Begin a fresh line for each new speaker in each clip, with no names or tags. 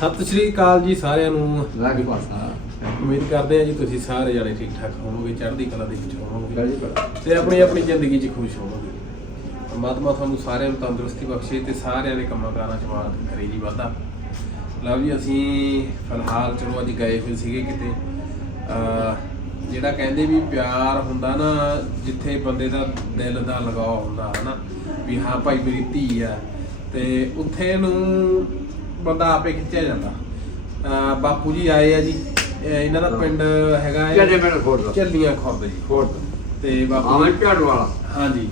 ਸਤਿ ਸ਼੍ਰੀ ਅਕਾਲ ਜੀ ਸਾਰਿਆਂ ਨੂੰ।
ਲੱਗ ਪਾਸਾ
ਉਮੀਦ ਕਰਦੇ ਹਾਂ ਜੀ ਤੁਸੀਂ ਸਾਰੇ ਜਾਣੇ ਠੀਕ ਠਾਕ ਹੋਵੋਗੇ, ਚੜ੍ਹਦੀ ਕਲਾ ਦੇ ਵਿੱਚ ਹੋਵੋਗੇ ਤੇ ਆਪਣੀ ਆਪਣੀ ਜ਼ਿੰਦਗੀ 'ਚ ਖੁਸ਼ ਹੋਵੋਗੇ। ਪਰਮਾਤਮਾ ਤੁਹਾਨੂੰ ਸਾਰਿਆਂ ਨੂੰ ਤੰਦਰੁਸਤੀ ਬਖਸ਼ੇ ਤੇ ਸਾਰਿਆਂ ਦੇ ਕੰਮਾਂ ਕਾਰਾਂ 'ਚ ਮਾਰਤ ਕਰੇ ਜੀ ਵਾਧਾ। ਲਓ ਜੀ, ਅਸੀਂ ਫਿਲਹਾਲ ਚਲੋ ਅੱਜ ਗਏ ਹੋਏ ਸੀਗੇ ਕਿਤੇ, ਜਿਹੜਾ ਕਹਿੰਦੇ ਵੀ ਪਿਆਰ ਹੁੰਦਾ ਨਾ, ਜਿੱਥੇ ਬੰਦੇ ਦਾ ਦਿਲ ਦਾ ਲਗਾਅ ਹੁੰਦਾ ਹੈ ਨਾ, ਵੀ ਹਾਂ ਭਾਈ ਮੇਰੀ ਧੀ ਆ, ਤੇ ਉੱਥੇ ਨੂੰ ਬੰਦਾ ਆਪੇ ਖਿੱਚਿਆ ਜਾਂਦਾ। ਬਾਪੂ ਜੀ ਆਏ ਆ ਜੀ, ਇਹਨਾਂ ਦਾ ਪਿੰਡ ਹੈਗਾ ਝੱਲੀਆਂ ਖੁਰਦ ਜੀ, ਤੇ ਬਾਪੂ
ਝਾੜੂ ਵਾਲਾ
ਹਾਂਜੀ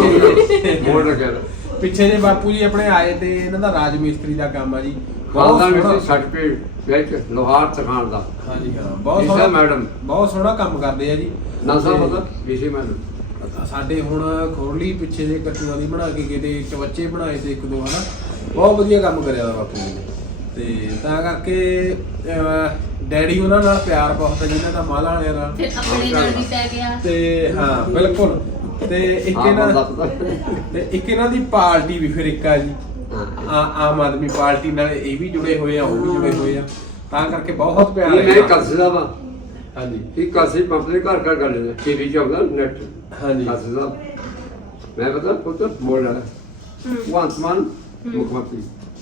ਪਿੱਛੇ ਜੇ ਬਾਪੂ ਜੀ ਆਪਣੇ ਆਏ ਤੇ ਇਹਨਾਂ ਦਾ ਰਾਜ ਮਿਸਤਰੀ ਦਾ ਕੰਮ ਆ ਜੀ।
ਲੋਹਾਰ ਤਖਾਨ ਦਾ
ਹਾਂਜੀ ਹਾਂ, ਬਹੁਤ ਸੋਹਣਾ ਮੈਡਮ, ਬਹੁਤ ਸੋਹਣਾ ਕੰਮ ਕਰਦੇ ਆ ਜੀ। ਸਾਡੇ ਹੁਣ ਖੋਰਲੀ ਪਿੱਛੇ ਜੇ ਕੱਟੂਆਂ ਦੀ ਬਣਾ ਕੇ ਗਏ ਤੇ ਚਵੱਚੇ ਬਣਾਏ ਤੇ ਇੱਕ ਦੋ ਹਨਾ, ਬਹੁਤ ਵਧੀਆ ਕੰਮ ਕਰਿਆ ਦਾ ਬਾਪੂ ਜੀ ਨੇ। ਤੇ ਤਾਂ ਕਰਕੇ ਡੈਡੀ ਉਹਨਾਂ ਨਾਲ ਪਿਆਰ ਬਹੁਤ ਹੈ ਜਿਹਨਾਂ ਦਾ ਮਾਲਾ ਵਾਲਿਆਂ ਨਾਲ,
ਫਿਰ ਆਪਣੇ ਨਾਲ ਵੀ ਪੈ ਗਿਆ।
ਤੇ ਹਾਂ ਬਿਲਕੁਲ। ਤੇ ਇੱਕ ਇਹਨਾਂ ਦੀ ਪਾਰਟੀ ਵੀ ਫਿਰ ਇੱਕ ਆ ਜੀ, ਆਮ ਆਦਮੀ ਪਾਰਟੀ ਨਾਲ ਇਹ ਵੀ ਜੁੜੇ ਹੋਏ ਆ, ਉਹ ਵੀ ਜੁੜੇ ਹੋਏ ਆ, ਤਾਂ ਕਰਕੇ ਬਹੁਤ ਪਿਆਰ ਹੈ।
ਕਸਦਾ ਵਾ
ਹਾਂਜੀ,
ਇਹ ਕਾਸੀ ਆਪਣੇ ਘਰ ਘਰ ਕਰ ਲੈਂਦੇ ਟੀਵੀ ਚ ਆਉਂਦਾ ਨੈਟ।
ਹਾਂਜੀ
ਕਸਦਾ ਮੈਂ ਪਤਾ ਪੁੱਤ ਬੋਲ ਰਿਹਾ ਵਾਂਤਮਾਨ ਮੁੱਖ ਮੰਤਰੀ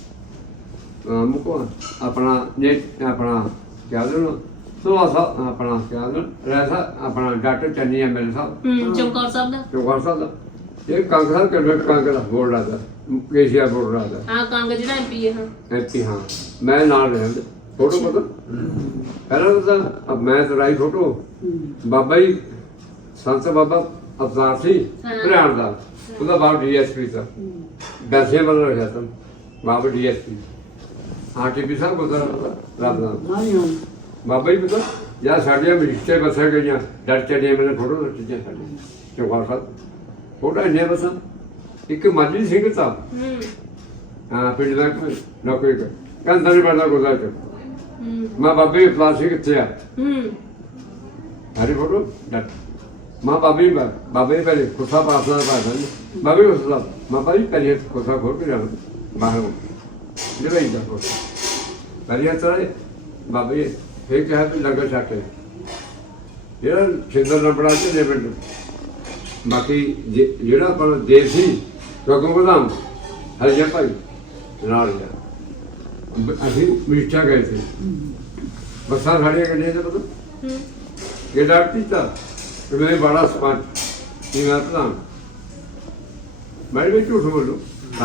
ਮੁਕੋ ਆਪਣਾ ਨੇਟ ਆਪਣਾ ਕਿਆ ਦੇਣਾ ਸੋਸਾ ਆਪਣਾ ਕਿਆ ਦੇਣਾ ਰਹਿਸਾ ਆਪਣਾ ਡਾਕਟਰ ਚੰਨੀ ਐਮਐਲ ਸਾਹਿਬ
ਚੌਂਕਾਰ ਸਾਹਿਬ ਦਾ
ਇਹ ਕਾਂਗਰਸ ਕਨਵਰਟ ਕਾਂਗਰਸ ਬੋਲ ਰਹਾ था केसीआर बोल रहा था।
हाँ कांग्रेस ਜਿਹੜਾ एमपी है। हाँ
एमपी हाँ मैं नाल रहा फोटो पता पहला तो अब मैं तो राई फोटो बाबा जी संत बाबा अवतार सी हरियाणा दा ਉਹਦਾ ਬਾਪ ਡੀਐਸਪੀ था ਵੈਸੇ ਬਣ ਰਿਹਾ था ਬਾਬਾ ਡੀਐਸਪੀ ਆਰਟੀਪੀ ਸਾਹਿਬ ਕੋਲ ਰੱਬ ਦਾ ਬਾਬਾ ਜੀ ਪਤਾ ਜਾਂ ਸਾਡੀਆਂ ਮਿਸਟੇ ਬਸਾਂ ਗਈਆਂ ਡਰ ਚੜੀਆਂ ਮੈਨੇ ਫੋਟੋ ਖਿੱਚੀਆਂ ਸਾਡੀ ਚੌਕਾਰ ਸਾਹਿਬ ਫੋਟੋ ਇੰਨੇ ਬਸਾਂ ਇੱਕ ਮਾਜੀ ਸਿੰਘ ਤਾਂ ਹਾਂ ਪਿੰਡ ਦਾ ਨੌਕਰੀ ਕਰ ਕਹਿੰਦਾ ਨਹੀਂ ਪੜਦਾ ਗੁਰਦਾਸ ਚ ਮਾਂ ਬਾਬੇ ਪਲਾਸਟਿਕ ਕਿੱਥੇ ਆ ਹਰੀ ਫੋਟੋ ਡਰ ਮਾਂ ਬਾਬੇ ਪਹਿਲੇ ਖੁੱਸਾ ਪਾਸਾ ਪਾਸਾ ਬਾਬੇ ਖੁੱਸਾ ਮਾਂ ਬਾਬੇ ਪਹਿਲੇ ਖੁੱਸਾ ਖੋਲ ਕੇ ਜਾਣਾ ਬਾਹਰ ਜਿਹੜੇ ਇੰਦਾ ਫੋਟੋ ਪਹਿਲੇ ਤਰ੍ਹਾਂ ਬਾਬੇ ਫੇਰ ਕਿਹਾ ਵੀ ਲੰਗਰ ਛੱਕੇ ਜਿਹੜਾ ਖੇਦਰ ਨਾ ਬੜਾ ਚ ਪਿੰਡ ਬਾਕੀ ਜਿਹੜਾ ਆਪਣਾ ਦੇਸ਼ ਸੀ ਰੋਗੋਂ ਪ੍ਰਧਾਨ ਹਰੀਆ ਭਾਈ ਨਾਲ ਅਸੀਂ ਮਿਰਚਾ ਗਏ ਸੀ ਬੱਸਾਂ ਸਾਡੀਆਂ ਗੱਡੀਆਂ ਤੇ ਪਤਾ ਇਹ ਡਾਕਟਰ ਤਾਂ ਮੇਰੇ ਬੜਾ ਸਪੰਚ ਇਹ ਮੈਂ ਪ੍ਰਧਾਨ ਮੈਂ ਵੀ ਝੂਠ ਬੋਲੂ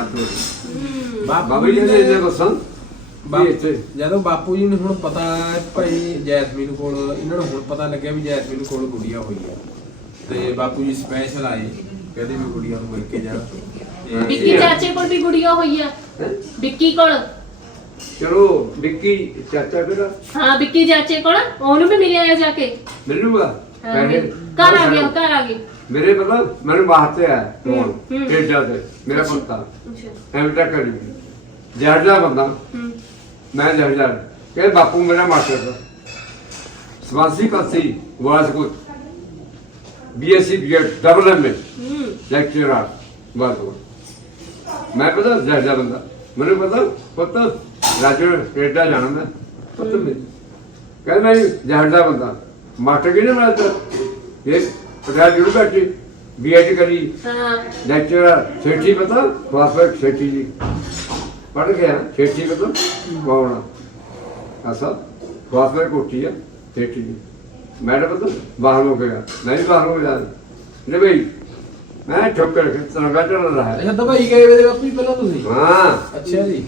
ਬਾਬਾ ਜੀ ਨੇ ਬੱਸਾਂ
ਜਦੋਂ ਬਾਪੂ ਜੀ ਨੂੰ ਹੁਣ ਪਤਾ ਭਾਈ ਜੈਸਮੀਨ ਕੋਲ, ਇਹਨਾਂ ਨੂੰ ਹੁਣ ਪਤਾ ਲੱਗਿਆ ਵੀ ਜੈਸਮੀਨ ਕੋਲ ਗੁੜੀਆ ਹੋਈ ਆ, ਤੇ ਬਾਪੂ ਜੀ ਸਪੈਸ਼ਲ ਆਏ, ਕਹਿੰਦੇ ਵੀ ਗੁੜੀਆ ਨੂੰ ਮਿਲ ਕੇ ਜਾਣਾ।
ਵਿੱਕੀ ਚਾਚੇ ਕੋਲ ਵੀ ਗੁੜੀਆ ਹੋਈ ਆ, ਵਿੱਕੀ ਕੋਲ।
ਚਲੋ ਵਿੱਕੀ ਚਾਚਾ ਕਿਹੜਾ?
ਹਾਂ ਵਿੱਕੀ ਚਾਚੇ ਕੋਲ, ਉਹਨੂੰ ਵੀ ਮਿਲਿਆ ਜਾ ਕੇ
ਮਿਲੂਗਾ
ਘਰ ਆ ਗਿਆ
ਮੇਰੇ ਪਤਾ ਮੈਨੂੰ ਬਾਹਰ ਤੇ ਆਇਆ ਫੋਨ ਭੇਜਿਆ ਤੇ ਮੇਰਾ ਪੁੱਤਾ ਐਵੇਂ ਤਾਂ ਕਰੀ ਜੜਦਾ ਬੰਦਾ ਮੈਂ ਜੜਦਾ ਕਹਿੰਦਾ ਬਾਪੂ ਮੇਰਾ ਮਾਸਟਰ ਦਾ ਸਵਾਸੀ ਕਾਸੀ ਵਾਸਕੋ BSc BEd double MA lecturer बात मैं पता जड़दा बंदा मैंने पता पुत राजू कनेडा जाना मैं पुत कहना मैं जड़दा बंदा मास्टर की नहीं मिलता ये पटियाला यूनिवर्सिटी बीएड करी लेक्चरर सेठी पता वासव सेठी जी पढ़ गया सेठी पता कौन ऐसा वासव कोठी है सेठी जी मैडम पता बाहर हो गया मैं भी बाहर हो गया नहीं भाई मैं ठोकर तिरंगा चढ़ रहा है।
अच्छा दवाई गए वे बापू ਪਹਿਲਾਂ ਤੁਸੀਂ?
ਹਾਂ
ਅੱਛਾ ਜੀ।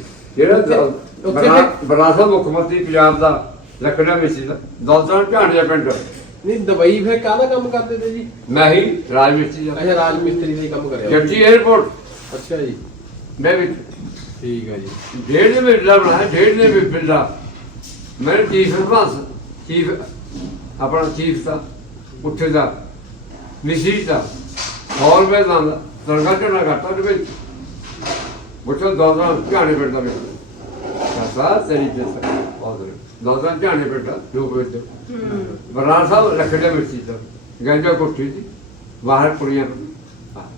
ਜਿਹੜਾ ਬਰਾਸਾ ਮੁੱਖ ਮੰਤਰੀ ਪੰਜਾਬ ਦਾ ਲੱਖਣਾ ਮਿਸੀ ਦਾ ਦੌਲਤਾਂ ਝਾੜਿਆ ਪਿੰਡ
ਨਹੀਂ ਦਵਾਈ ਫਿਰ ਕਾਹਦਾ ਕੰਮ ਕਰਦੇ ਤੇ ਜੀ?
ਮੈਂ ਹੀ ਰਾਜ ਮਿਸਤਰੀ ਦਾ।
ਅੱਛਾ ਰਾਜ ਮਿਸਤਰੀ ਦਾ ਹੀ ਕੰਮ ਕਰਿਆ
ਜੱਜੀ 에어ਪੋਰਟ।
ਅੱਛਾ ਜੀ।
ਮੈਂ ਵੀ
ਠੀਕ ਹੈ ਜੀ।
ਡੇਢ ਦੇ ਬਿੱਲਾ ਬਣਾਇਆ, ਡੇਢ ਦੇ ਵੀ ਬਿੱਲਾ ਮੇਰੇ ਚੀਫ ਆਪਣਾ ਚੀਫ ਦਾ ਉੱਥੇ ਦਾ ਮਿਸਰੀ ਦਾ ਹੋਰ ਮੈਂ ਦਾ ਤਰੰਗਾ ਝੜਾ ਘਾਟਾ ਦੇ ਵਿੱਚ ਬੁੱਢਾ ਦੋਦਾਂ ਝਾਣੇ ਪਿੰਡਦਾ ਵਿੱਚ ਸਾਸਾ ਤੇਰੀ ਤੇ ਆਦਰ ਦੋਦਾਂ ਝਾਣੇ ਪਿੰਡਦਾ ਲੋਕ ਵਿੱਚ ਬਰਾੜ ਸਾਹਿਬ ਲੱਖੜੇ ਮਿਰਚੀ ਦਾ ਗੰਜਾ ਕੋਠੀ ਸੀ ਬਾਹਰ ਕੁੜੀਆਂ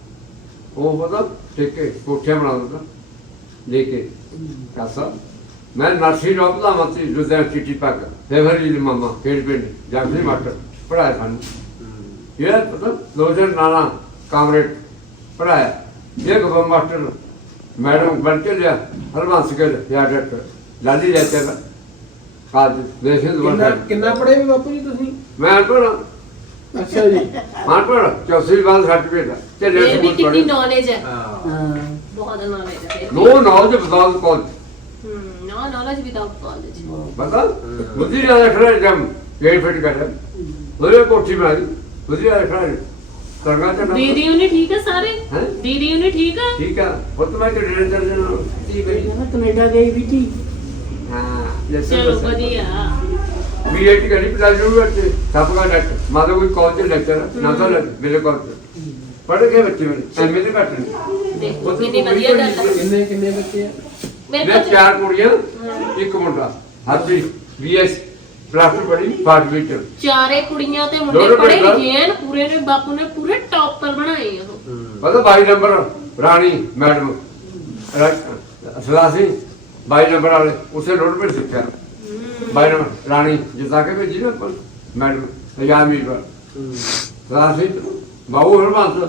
ਉਹ ਪਤਾ ਠੇਕੇ ਕੋਠੀਆਂ ਬਣਾ ਦਿੰਦਾ ਲੈ ਕੇ ਕਾਸਾ ਮੈਂ ਨਰਸੀ ਰੋਪਦਾ ਮਤੀ ਲੁਧਿਆਣਾ ਚਿੱਟੀ ਪੱਕ ਦੇਵਰੀ ਦੀ ਮਾਮਾ ਖੇਡ ਪਿੰਡ ਜਾਗਦੀ ਮਾਸਟਰ ਪੜਾਇਆ ਸਾਨੂੰ ਇਹ ਪਤਾ 2009 ਕਾਮਰੇਡ ਪੜਾਇਆ ਇਹ ਗਵਰਨਮੈਂਟ ਮਾਸਟਰ ਮੈਡਮ ਬਣ ਕੇ ਲਿਆ ਹਰਵੰਸ ਕੇ ਯਾਰ ਡਾਕਟਰ ਲਾਲੀ ਜਾਂਦੇ ਨਾ ਕਾਜ ਦੇਸ਼ ਦੇ
ਕਿੰਨਾ ਪੜ੍ਹੇ ਵੀ ਬਾਪੂ ਜੀ ਤੁਸੀਂ?
ਮੈਂ ਅਨਪੜ੍ਹ
ਅੱਛਾ ਜੀ।
ਅਨਪੜ੍ਹ ਚੌਥੀ ਬਾਅਦ ਸਰਟੀਫਿਕੇਟ ਤੇ
ਇਹ ਵੀ ਕਿੰਨੀ
ਪੜ੍ਹੀ
ਨੌਲੇਜ ਹੈ,
ਹਾਂ
ਬਹੁਤ ਨੌਲੇਜ ਹੈ।
No knowledge without college
no knowledge without college.
ਪਤਾ ਬੁੱਧੀ ਜਿਆਦਾ ਖੜਾ ਜਮ ਗੇਟ ਫਿਟ ਕਰ ਉਹਦੇ ਕੋਠੀ ਮਾਰੀ ਬੁੱਧੀ ਜਿਆਦਾ ਖੜਾ ਕਰਨਾ ਚਾਹਨਾ
ਦੀਦੀ ਉਹਨੇ ਠੀਕ ਹੈ ਸਾਰੇ?
ਹੈਂ?
ਦੀਦੀ ਉਹਨੇ ਠੀਕ ਹੈ?
ਠੀਕ ਆ ਪੁੱਤ ਮੈਂ ਕਿ ਡੇਢ ਦਰਜਨ ਠੀਕ ਹੈ
ਕੈਨੇਡਾ ਗਈ ਵੀ ਸੀ।
ਹਾਂ
ਚਲੋ ਵਧੀਆ।
बीएड करी प्लस यूनिवर्सिटी सबका नेट माधो कोई कॉलेज लेक्चर ना तो मेरे कॉलेज पढ़ के बच्चे मेरे एमए ਦੇ ਘੱਟ ਨੇ
ਦੇਖੋ ਕਿੰਨੀ ਵਧੀਆ ਗੱਲ ਹੈ।
ਕਿੰਨੇ ਬੱਚੇ ਆ?
ਮੇਰੇ
ਮੈਂ
ਕੋਲ
4 ਕੁੜੀਆਂ ਇੱਕ ਮੁੰਡਾ ਹਰਦੀ ਬੀਐਸ ਪਲੱਸ 2 ਪੜ੍ਹੀ ਫਾਸਟ ਵਿੱਚ
ਚਾਰੇ ਕੁੜੀਆਂ ਤੇ ਮੁੰਡੇ
ਦੋਨੋਂ
ਪੜ੍ਹੇ
ਬੇਟਾ।
ਲਿਖੇ ਹਨ, ਪੂਰੇ ਨੇ ਬਾਪੂ ਨੇ ਪੂਰੇ ਟੌਪਰ ਬਣਾਏ ਆ ਉਹ।
ਪਤਾ 22 ਨੰਬਰ ਰਾਣੀ ਮੈਡਮ ਸਲਾਸੀ 22 ਨੰਬਰ ਵਾਲੇ ਉਸੇ ਰੋਡ पे ਸਿੱਖਿਆ 22 ਨੰਬਰ ਰਾਣੀ ਜਿੱਤਾ ਕੇ ਭੇਜੀ ਨਾ ਆਪਾਂ ਮੈਡਮ ਹਜ਼ਾਮੀ ਪਰ ਸਲਾਸੀ ਬਾਬੂ ਹਰਮੰਸ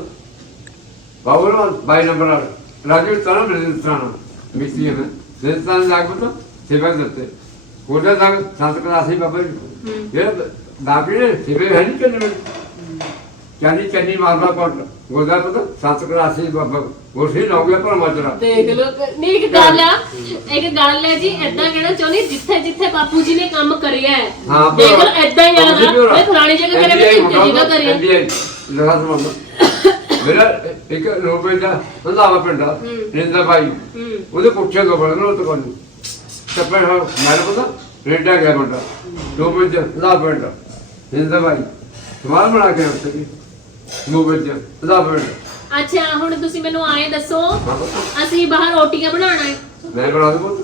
22 ਨੰਬਰ ਵਾਲੇ ਰਾਜੂ ਤਾਨਾ ਬਿਰਦਿਸਤਾਨ ਮਿਸਰੀ ਹੈ ਬਿਰਦਿਸਤਾਨ ਜਾ ਕੇ ਤਾਂ ਸੇਵਾ ਕਰਤੇ ਉਹਦਾ ਤਾਂ ਸੰਸਕ੍ਰਿਤ ਬਾਬਾ ਜੀ ਇਹ ਦਾਬੀ ਨੇ ਸੇਵਾ ਹੈ ਨਹੀਂ ਕਰਨੇ ਕਹਿੰਦੀ ਚੰਨੀ ਮਾਰਦਾ ਕੋਟ ਗੋਦਾ ਪਤਾ ਸੰਸਕ੍ਰਿਤ ਬਾਬਾ ਗੋਸ਼ੀ ਲਾਉ ਗਿਆ ਪਰ ਮਜਰਾ
ਦੇਖ ਲੋ ਨਹੀਂ ਇੱਕ ਗੱਲ ਹੈ ਜੀ, ਏਦਾਂ ਕਹਿਣਾ ਚਾਹੁੰਦੀ ਜਿੱਥੇ ਜਿੱਥੇ ਬਾਪੂ ਜੀ ਨੇ ਕੰਮ ਕਰਿਆ ਹੈ
ਹਾਂ,
ਦੇਖ ਲੋ ਏਦਾਂ ਹੀ ਯਾਦ ਆ ਮੈਂ ਫਲਾਣੀ ਜਗ੍ਹਾ ਕਰਿਆ ਮੈਂ ਇੱਥੇ ਜਗ੍ਹਾ ਕਰਿਆ।
ਲਗਾ ਮੇਰਾ ਇੱਕ ਰੋਬੇ ਦਾ ਰੰਧਾਵਾ ਪਿੰਡਾ ਰਿੰਦਾ ਭਾਈ ਉਹਦੇ ਪੁੱਛੇ ਤੋਂ ਬਣ ਉਹ ਤੋਂ ਕੋਲ ਚੱਪੇ ਹੋ ਮੈਨੂੰ ਪਤਾ ਰੇਡਾ ਗਿਆ ਮੁੰਡਾ ਰੋਬੇ ਦਾ ਰੰਧਾਵਾ ਪਿੰਡਾ ਰਿੰਦਾ ਭਾਈ ਸਮਾਨ ਬਣਾ ਕੇ ਉੱਤੇ ਰੋਬੇ ਦਾ ਰੰਧਾਵਾ ਪਿੰਡਾ।
ਅੱਛਾ ਹੁਣ ਤੁਸੀਂ ਮੈਨੂੰ ਆਏ ਦੱਸੋ, ਅਸੀਂ ਬਾਹਰ ਰੋਟੀਆਂ ਬਣਾਉਣਾ ਹੈ।
ਮੈਂ ਬਣਾ ਦੂੰ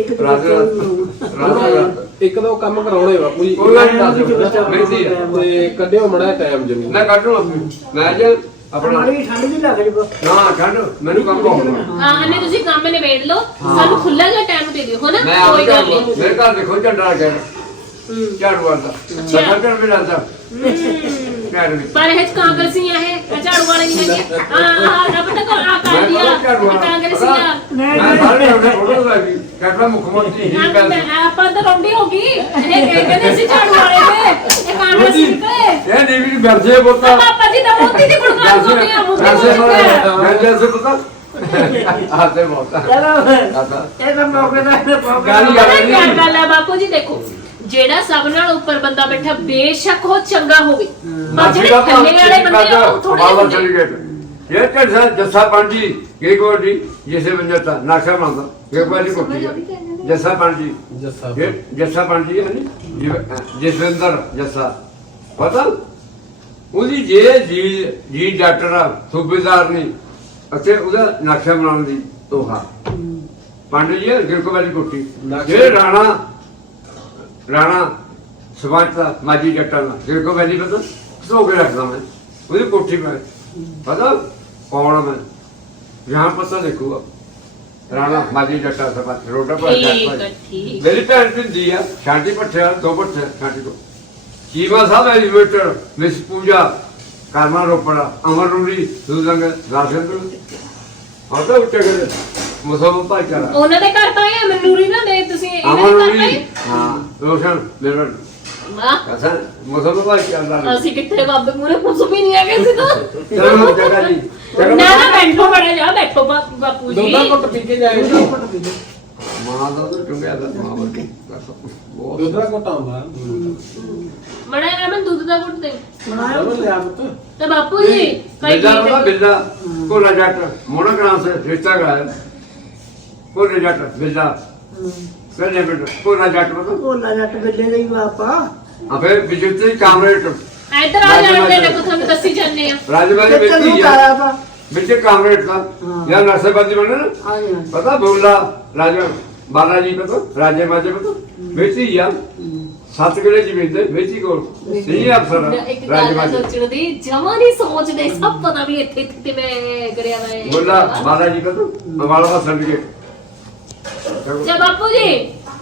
ਰਾਤ
ਇੱਕ ਦੋ ਕੰਮ ਕਰਾਉਣੇ ਬਾਪੂ ਜੀ।
ਕੋਈ ਗੱਲ ਨਹੀਂ ਦੱਸ ਬੈਠੀ ਆ
ਤੇ ਕੱਢਿਓ ਮੜਾ ਟਾਈਮ ਜ਼ਰੂਰ।
ਮੈਂ ਕੱਢੂ ਮੈਂ ਜੇ ਆਪਣਾ
ਮਾੜੀ ਠੰਡ ਜੀ ਲੱਗ ਰਹੀ
ਨਾ ਕੱਢ ਮੈਨੂੰ ਕੰਮ ਬਹੁਤ
ਹਾਂ ਅੰਨੇ ਤੁਸੀਂ ਕੰਮ ਨਿਬੇੜ ਲਓ, ਸਾਨੂੰ ਖੁੱਲਾ ਜਿਹਾ ਟਾਈਮ ਦੇ ਦਿਓ, ਹੋ ਨਾ?
ਮੈਂ
ਕੋਈ ਗੱਲ ਨਹੀਂ।
ਮੇਰੇ ਘਰ ਦੇਖੋ ਝੰਡਾ ਲੱਗਿਆ ਝਾੜੂ ਵਾਲਾ ਸੱਜਣ ਵੀ ਲਾਦਾ ਝਾੜੂ ਵੀ
ਪਰ ਇਹ ਕਾਂਗਰਸੀਆਂ ਹੈ, ਝਾੜੂ ਵਾਲੇ ਨਹੀਂ ਹੈਗੇ। ਆ ਪਤਾ ਕੋ ਆ ਕਰ ਦਿਆ ਕਾਂਗਰਸੀਆਂ।
ਮੈਂ ਸਾਰੇ ਉਹਨੇ ਫੋਟੋ ਲਾਈ ਕਹਿੰਦਾ ਮੁੱਖ ਮੰਤਰੀ ਹੀ ਪੈਸੇ
ਆਪਾਂ ਤਾਂ ਰੌਂਡੀ ਹੋ ਗਈ। ਇਹ ਕਹਿੰਦੇ ਸੀ ਝਾੜੂ ਵਾਲੇ ਨੇ, ਇਹ ਕਾਂਗਰਸੀ ਨਿਕਲੇ।
ਇਹ ਨਹੀਂ ਵੀ ਵਰਜੇ ਬੋਤਾ
ਪਾਪਾ ਜੀ ਤਾਂ ਮੋਦੀ ਦੀ ਗੁਣਗਾਨ ਕਰਦੇ ਆ, ਮੋਦੀ
ਵੈਸੇ ਮੈਂ ਜੈਸੇ ਪਤਾ ਆਤੇ ਬੋਤਾ
ਇਹ ਤਾਂ ਮੌਕੇ ਦਾ
ਗਾਲੀ
ਕੀ ਗੱਲ ਹੈ ਬਾਪੂ ਜੀ? ਦੇਖੋ ਜਿਹੜਾ ਸਭ ਨਾਲ ਉੱਪਰ ਬੰਦਾ ਬੈਠਾ ਬੇਸ਼ੱਕ ਉਹ ਚੰਗਾ ਹੋਵੇ, ਪਰ ਜਿਹੜੇ ਥੱਲੇ ਵਾਲੇ ਬੰਦੇ ਆ ਉਹ ਥੋੜੇ
ਚਲੀ ਗਏ ਇਹ ਤੇ ਜੱਸਾ ਪੰਜੀ ਕੀ ਕੋਡੀ ਜਿਸੇ ਬੰਜਤਾ ਨਾਸ਼ਾ ਮੰਦਾ ਇਹ ਵਾਲੀ ਕੋਠੀ ਜੱਸਾ ਪੰਜੀ ਜੱਸਾ ਪੰਜੀ ਹੈ ਨੀ ਜਸਵਿੰਦਰ ਜੱਸਾ ਪਤਾ ਉਹਦੀ ਜੇ ਜੀ ਡਾਕਟਰ ਆ ਸੂਬੇਦਾਰ ਨਹੀਂ ਅਤੇ ਉਹਦਾ ਨਕਸ਼ਾ ਬਣਾਉਣ ਦੀ ਤੋਹਾ ਪੰਡਿਤ ਜੀ ਗਿਰਕੋ ਵਾਲੀ ਕੋਠੀ ਜਿਹੜੇ ਰਾਣਾ ਸਵਾਟਾ ਮਾਜੀ ਜੱਟਾਂ ਦਾ ਗਿਰਕੋ ਵਾਲੀ ਪਤਾ ਸੋ ਕੇ ਰੱਖਦਾ ਮੈਂ ਉਹਦੀ ਕੋਠੀ ਮੈਂ ਪਤਾ ਕੌਣ ਮੈਂ ਯਹਾਂ ਪਤਾ ਦੇਖੂਗਾ ਰਾਣਾ ਮਾਜੀ ਜੱਟਾ ਸਭਾ ਰੋਟਾ ਪਰ
ਠੀਕ।
ਮੇਰੀ ਭੈਣ ਪਿੰਦੀ ਆ ਸ਼ਾਂਤੀ ਪੱਠਿਆ ਦੋ ਪੱਠੇ ਸ਼ਾਂਤੀ ਕੋ ਚੀਮਾ ਸਾਹਿਬ ਐਲੀਵੇਟਰ ਮਿਸ ਪੂਜਾ ਕਰਮਾ ਰੋਪੜਾ ਅਮਰ ਰੂੜੀ ਦੂਜੰਗ ਰਾਸ਼ਨ ਤੋਂ ਆਉਂਦਾ ਉੱਤੇ ਗਏ ਮੁਸਲਮਾਨ ਭਾਈਚਾਰਾ
ਉਹਨਾਂ ਦੇ ਘਰ ਤਾਂ ਇਹ ਮਨੂਰੀ ਨਾ ਦੇ ਤੁਸੀਂ ਇਹਨਾਂ
ਅਮਰ
ਦੇ ਘਰ
ਰੂੜੀ
ਤਾਂ
ਹਾਂ ਰੋਸ਼ਨ ਮੇਰਾ
ਵਾਹ
ਅਸਾਂ ਮੁਸਲਮਾਨ ਭਾਈਚਾਰਾ
ਅਸੀਂ ਕਿੱਥੇ ਬਾਬੇ ਮੂਰੇ ਪੁੱਛ ਵੀ ਨਹੀਂ ਆਗੇ ਸੀ ਤਾਂ
ਚਲੋ ਜਗਾ ਜੀ
ਨਾ ਬੈਠੋ ਬੜੇ ਜਾ ਬੈਠੋ ਬਾਪੂ ਜੀ।
ਦੁੱਧਾ ਘੁੱਟ ਪੀ ਕੇ ਜਾਏ।
ਮਾਂ ਦਾ ਤਾਂ ਚੁੰਗਿਆ ਦਾ ਮਾਂ ਵਰਗੀ
ਦੁੱਧਾ ਘੁੱਟ ਆਉਂਦਾ
ਮੜਾ ਰਮਨ ਦੁੱਧ ਦਾ ਘੁੱਟ ਦੇ
ਰਮਨ ਲਿਆ ਪੁੱਤ।
ਤੇ ਬਾਪੂ ਜੀ ਕਈ
ਬਿੱਲਾ ਪਤਾ ਬਿੱਲਾ ਕੋਲਾ ਜੱਟ ਮੋੜਾ ਗ੍ਰਾਮ ਸੇ ਰਿਸ਼ਤਾ ਕਰਾਇਆ ਕੋਲਾ ਜੱਟ ਬਿੱਲਾ ਪਹਿਲੇ ਬਿੱਲਾ ਕੋਲਾ ਜੱਟ ਪਤਾ
ਕੋਲਾ ਜੱਟ ਬੱਲੇ ਗਈ ਬਾਪਾ
ਅਬੇ ਬਿਜੁਤੀ ਕਾਮਰੇਟ
ਇੱਧਰ ਆ ਜਾਂਦੇ ਨੇ ਕੋ ਤੁਹਾਨੂੰ ਦੱਸੀ ਜਾਂਦੇ ਆ।
ਰਾਜਬਾਜੀ
ਕਿੱਥੇ
ਬੇਟੀ
ਨੂੰ
ਆ
ਕਰਾਇਆ ਤਾ
ਵਿੱਚ ਕਾਮਰੇਟ ਦਾ ਜਾਂ ਨਰਸੇਬਾਜੀ ਬਣੇ ਨਾ
ਆ ਗਿਆ
ਪਤਾ ਬੋਲਾ ਰਾਜਾ ਬਾਲਾ ਜੀ ਪਤਾ ਰਾਜੇ ਮਾਜੇ ਪਤਾ ਬੇਟੀ ਆ 7 ਕਿਲੇ ਜ਼ਮੀਨ ਦੇ ਬੇਟੀ ਕੋਲ ਨਹੀਂ ਅਫਸਰ
ਇੱਕ
ਰਾਜੇ
ਗੱਲ
ਮਾਜੇ
ਸੋਚਣ ਦੀ ਜਮਾ ਨਹੀਂ ਸੋਚਦੇ, ਸਭ ਪਤਾ ਵੀ ਇੱਥੇ ਇੱਥੇ ਮੈਂ ਕਰਿਆ ਵਾ ਇਹ।
ਬੋਲਾ ਬਾਲਾ ਜੀ ਪਤਾ ਮਵਾਲਾ ਦਾ ਸਰਟੀਫਿਕੇਟ
ਜੇ ਬਾਪੂ ਜੀ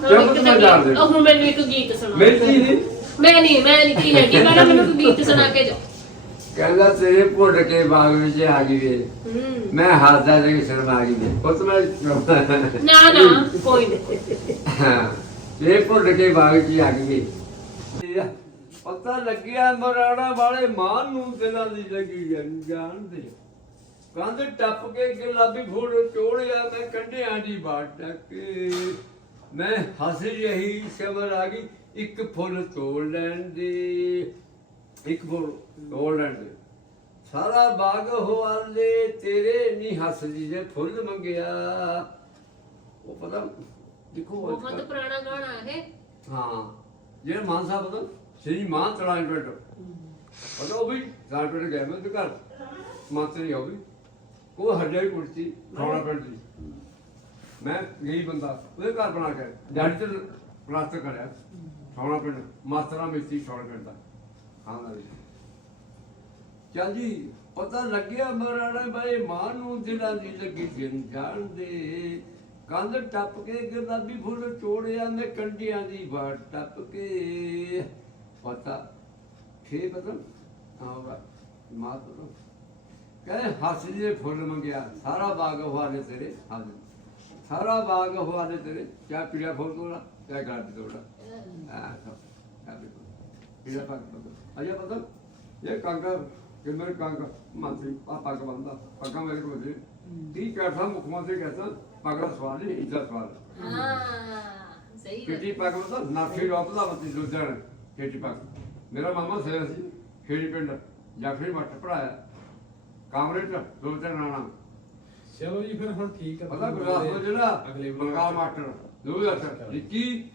ਚਮਕ ਮੈਂ ਜਾਣ ਦੇ
ਹੁਣ ਮੈਨੂੰ ਇੱਕ ਗੀਤ ਸੁਣਾਓ।
ਮਿਲਦੀ ਨਹੀਂ
ਮੈਂ ਨਹੀਂ ਕੀ ਹੈਗੀ, ਮੈਂ ਮੈਨੂੰ ਇੱਕ ਗੀਤ ਸੁਣਾ ਕੇ ਜਾਓ।
ਕਹਿੰਦਾ ਤੇਰੇ ਭੁੱਲ ਕੇ ਬਾਗ ਵਿੱਚ ਆ ਗਈ ਵੇ ਮੈਂ ਹੱਸਦਾ ਤੇ ਸ਼ਰਮ ਆ ਗਈ ਵੇ ਉਸ ਮੈਂ
ਨਾ ਕੋਈ ਨਹੀਂ।
ਤੇਰੇ ਭੁੱਲ ਕੇ ਬਾਗ ਵਿੱਚ ਆ ਗਈ ਵੇ ਪਤਾ ਲੱਗਿਆ ਮਰਾਣਾ ਵਾਲੇ ਮਾਂ ਨੂੰ ਦਿਲਾਂ ਦੀ ਲੱਗੀ ਜਾਣਦੇ ਕੰਧ ਟੱਪ ਕੇ ਗੁਲਾਬੀ ਫੁੱਲ ਟੋੜਿਆ ਮੈਂ ਕੰਢਿਆਂ ਦੀ ਬਾਟ ਕੇ ਮੈਂ ਹੱਸ ਰਹੀ ਸ਼ਬਰ ਆ ਗਈ ਇੱਕ ਫੁੱਲ ਤੋੜ ਲੈਣ ਦੇ ਇੱਕ ਫੁੱਲ ਤੋੜ ਲੈਣ ਦੇ ਸਾਰਾ ਬਾਗ ਹਵਾਲੇ ਤੇਰੇ ਨਹੀਂ ਹੱਸਦੀ ਜੇ ਫੁੱਲ ਮੰਗਿਆ ਉਹ ਪਤਾ ਦੇਖੋ
ਬਹੁਤ ਪੁਰਾਣਾ ਗਾਣਾ ਹੈ।
ਹਾਂ ਜਿਹੜਾ ਮਾਨ ਸਾਹਿਬ ਦਾ ਸ੍ਰੀ ਮਾਨ ਤਲਾਂਟਡ ਪਤਾ ਉਹ ਵੀ ਤਲਾਂਟਡ ਗਿਆ ਮੈਂ ਤੇ ਘਰ ਮਾਤਰੀ ਹੋ ਗਈ ਉਹ ਹੱਡਿਆ ਕੁਰਸੀ ਖਾਣਾ ਪਿੰਡ ਦੀ ਮੈਂ ਗਈ ਬੰਦਾ ਉਹਦੇ ਘਰ ਬਣਾ ਕੇ ਜੱਟ ਚ ਪਲਾਸਟਰ ਕਰਿਆ ਖਾਣਾ ਪਿੰਡ ਮਾਸਟਰਾਂ ਮਿਸਤਰੀ ਖਾਣਾ ਪਿੰਡ ਦਾ ਖਾਣਾ ਵੀ ਚੱਲ ਜੀ ਪਤਾ ਲੱਗਿਆ ਮਰਾਣੇ ਬਾਈ ਮਾਂ ਨੂੰ ਦਿਲਾਂ ਦੀ ਲੱਗੀ ਜਿੰਨ ਜਾਣਦੇ ਕੰਧ ਟੱਪ ਕੇ ਗੁਲਾਬੀ ਫੁੱਲ ਚੋੜਿਆ ਮੈਂ ਕੰਢਿਆਂ ਦੀ ਬਾਟ ਟੱਪ ਕੇ ਪਤਾ ਫੇ ਪਤਾ ਆਉਗਾ ਮਾਂ ਤੋਂ ਕਹਿੰਦੇ ਹੱਸ ਜੇ ਫੁੱਲ ਮੰਗਿਆ ਸਾਰਾ ਬਾਗ ਹਵਾਲੇ ਤੇਰੇ ਹਾਜ਼ਰ ਸਾਰਾ ਬਾਗ ਹਵਾਲੇ ਤੇਰੇ ਕਿਆ ਪੀੜਾ ਫੁੱਲ ਤੋੜਾ ਕਿਆ ਗਾੜੀ ਤੋੜਾ ਪੀੜਾ ਪੱਗ ਅਜਾ ਪਤਾ ਇਹ ਕਾਂਗਾ ਕਿੰਨੇ ਕਾਂਗਾ ਮੰਤਰੀ ਆ ਪੱਗ ਬੰਦਾ ਪੱਗਾਂ ਮੇਰੇ ਕੋਲ ਦੇ ਠੀਕ ਕਰਦਾ ਮੁੱਖ ਮੰਤਰੀ ਕਹਿੰਦਾ ਪੱਗ ਦਾ ਸਵਾਲ ਨਹੀਂ ਇੱਜ਼ਤ ਸਵਾਲ
ਸਹੀ ਹੈ।
ਕਿਹੜੀ ਪੱਗ ਮਤਲਬ ਨਾਖੀ ਰੋਪ ਦਾ ਮਤਲਬ ਲੁਧਿਆਣਾ ਕਿਹੜੀ ਪੱਗ ਮੇਰਾ ਮਾਮਾ ਸੇਵਾ ਸੀ ਖੇੜੀ ਪਿੰਡ ਜਾਫਰੀ ਮੱਠ ਪੜਾਇਆ ਕਾਮਰੇਟ ਦੋ ਤਿੰਨ ਨਾਣਾ
ਚਲੋ ਜੀ ਫਿਰ ਹੁਣ ਠੀਕ ਹੈ।
ਪਤਾ ਗੁਰਦਾਸਪੁਰ ਜਿਹੜਾ
ਅਗਲੇ
ਬੰਗਾਲ ਮਾਸਟਰ 2000 21